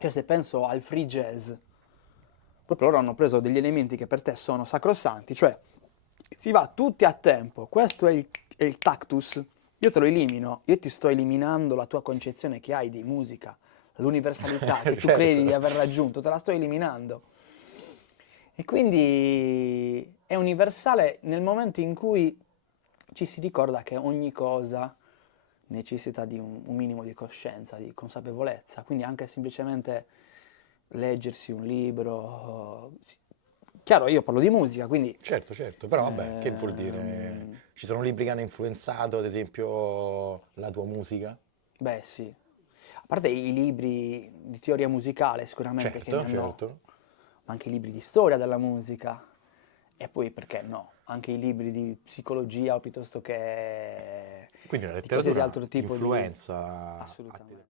Cioè, se penso al free jazz, proprio loro hanno preso degli elementi che per te sono sacrosanti, cioè si va tutti a tempo, questo è il tactus, io te lo elimino, io ti sto eliminando la tua concezione che hai di musica, l'universalità che tu credi di Certo. aver raggiunto, te la sto eliminando. E quindi è universale nel momento in cui ci si ricorda che ogni cosa necessita di un minimo di coscienza, di consapevolezza, quindi anche semplicemente leggersi un libro. Chiaro, io parlo di musica, quindi Certo, certo, però vabbè, che vuol dire? ehm, Ci sono libri che hanno influenzato, ad esempio, la tua musica? beh sì. A parte i libri di teoria musicale sicuramente che mi Certo, hanno, certo. ma anche i libri di storia della musica. E poi perché no? Anche i libri di psicologia o piuttosto che Quindi la di qualsiasi letteratura altro ti tipo di... influenza a te. Assolutamente.